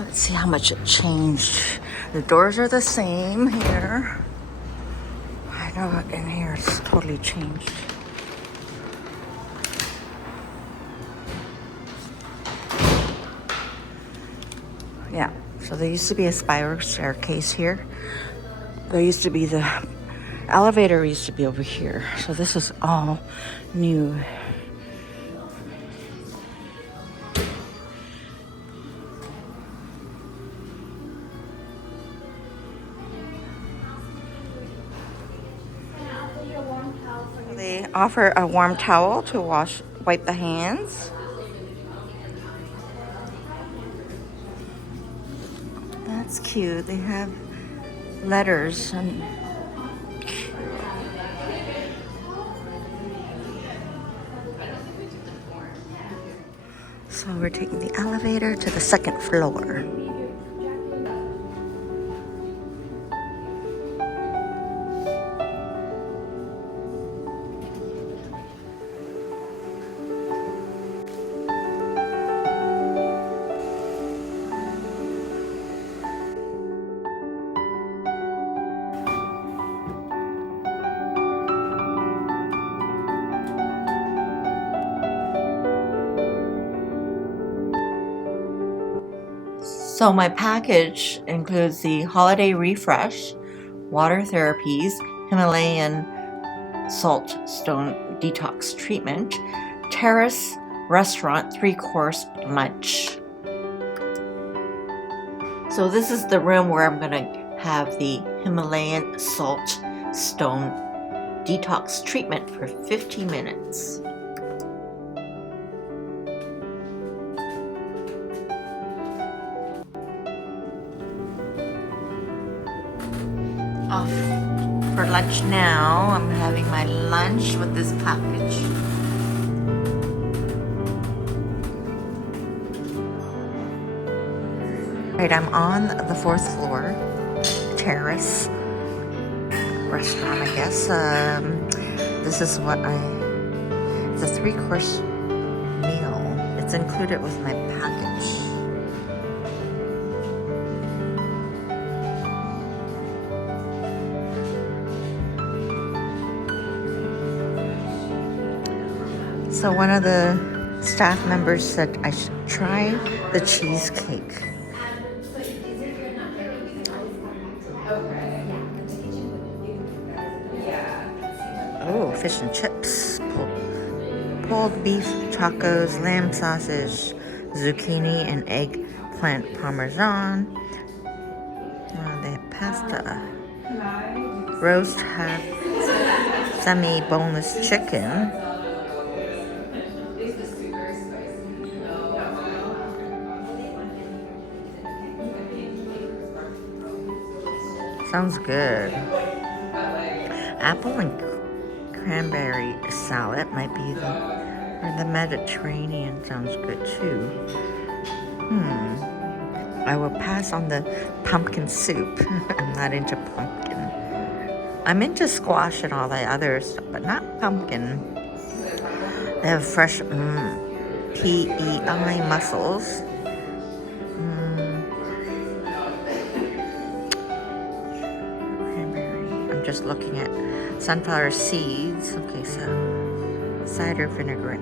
Let's see how much it changed. The doors are the same here. I know in here it's totally changed. Yeah, so there used to be a spiral staircase here. There used to be the elevator used to be over here. So this is all new. They offer a warm towel to wipe the hands. That's cute. They have letters and so we're taking the elevator to the second floor. So my package includes the holiday refresh, water therapies, Himalayan salt stone detox treatment, Terrace restaurant 3-course lunch. So this is the room where I'm gonna have the Himalayan salt stone detox treatment for 50 minutes. Off for lunch now. I'm having my lunch with this package. Right, I'm on the 4th floor, Terrace restaurant, I guess. This is what it's a 3-course meal. It's included with my package. So one of the staff members said I should try the cheesecake. Oh, fish and chips, pulled beef tacos, lamb sausage, zucchini and eggplant parmesan. They have pasta, roast half semi-boneless chicken. Sounds good. Apple and cranberry salad might be or the Mediterranean sounds good too. I will pass on the pumpkin soup. I'm not into pumpkin. I'm into squash and all that other stuff, but not pumpkin. They have fresh PEI mussels. I'm just looking at sunflower seeds. Okay, so cider vinaigrette.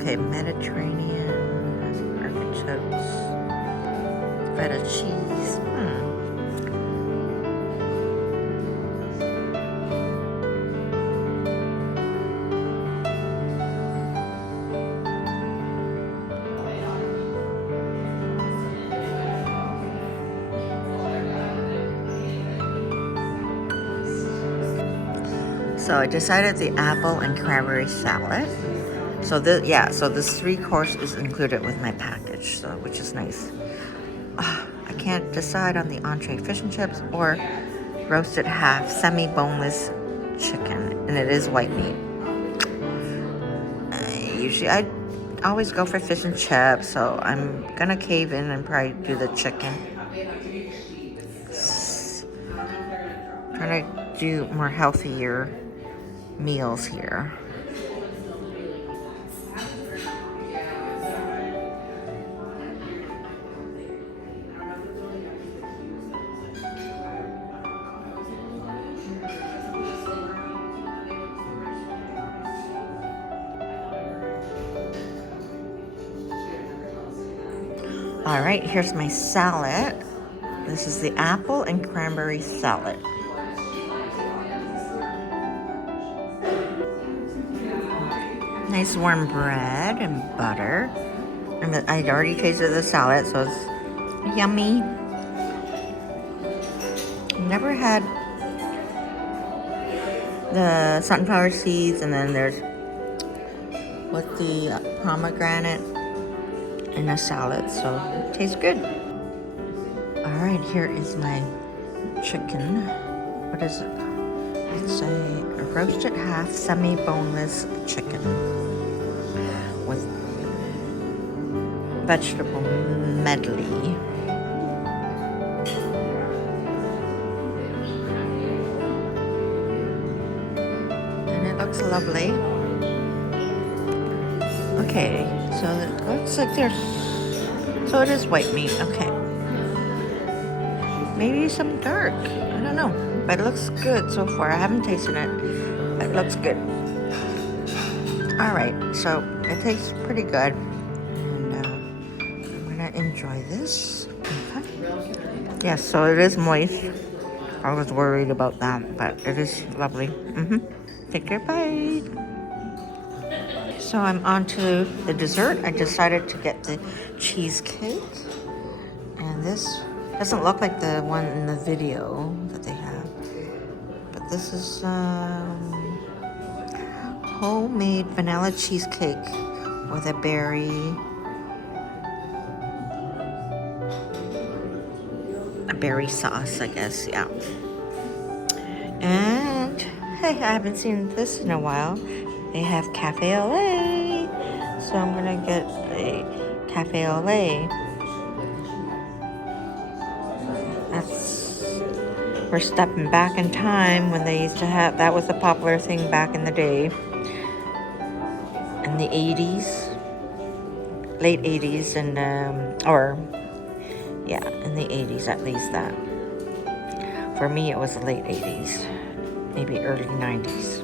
Okay, Mediterranean artichokes, feta cheese. So I decided the apple and cranberry salad. So this 3-course is included with my package, so which is nice. I can't decide on the entree fish and chips or roasted half semi-boneless chicken, and it is white meat. I always go for fish and chips, so I'm gonna cave in and probably do the chicken. Trying to do more healthier meals here. All right, here's my salad. This is the apple and cranberry salad. Nice warm bread and butter. And I already tasted the salad, so it's yummy. Never had the sunflower seeds, and then there's with the pomegranate in a salad, so it tastes good. All right, here is my chicken. What is it? It's a roasted half semi-boneless chicken with vegetable medley. And it looks lovely. Okay, so it looks like so it is white meat, okay. Maybe some dark, I don't know. But it looks good so far. I haven't tasted it, but it looks good. All right, so it tastes pretty good. And I'm gonna enjoy this. Okay. Yes, so it is moist. I was worried about that, but it is lovely. Take care, bye. So I'm on to the dessert. I decided to get the cheesecake. And this doesn't look like the one in the video that they have. But this is homemade vanilla cheesecake with a berry sauce, I guess, yeah. And hey, I haven't seen this in a while. They have cafe au lait, so I'm gonna get a cafe au lait. We're stepping back in time when they used to have, that was a popular thing back in the day. In the 80s, late 80s, and, in the 80s at least that. For me, it was the late 80s, maybe early 90s.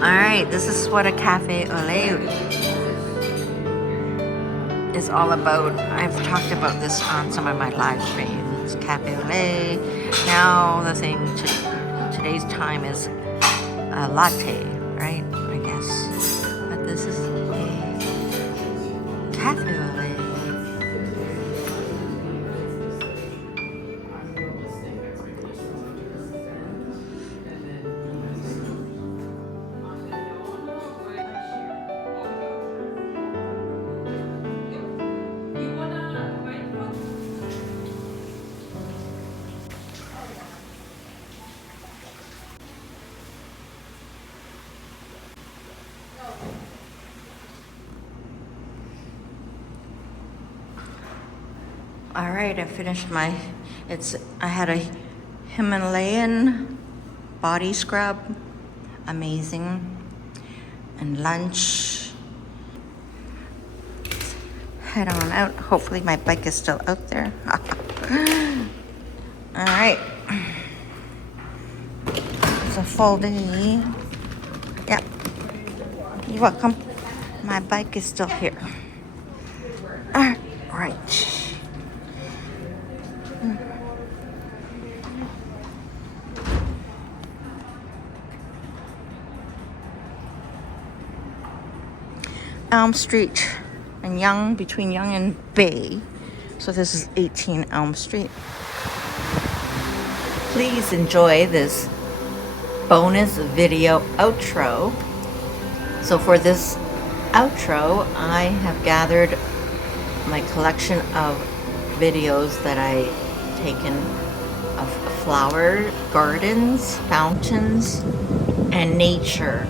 Alright, this is what a cafe au lait is all about. I've talked about this on some of my live streams. Cafe au lait. Now the thing today's time is a latte, right? I guess. But this is a cafe au lait. All right, I finished I had a Himalayan body scrub, amazing, and lunch. Head on out. Hopefully my bike is still out there. All right, it's a full day. Yeah, you're welcome. My bike is still here. All right. Elm Street and between Yonge and Bay. So this is 18 Elm Street. Please enjoy this bonus video outro. So for this outro, I have gathered my collection of videos that I taken of flower gardens, fountains, and nature.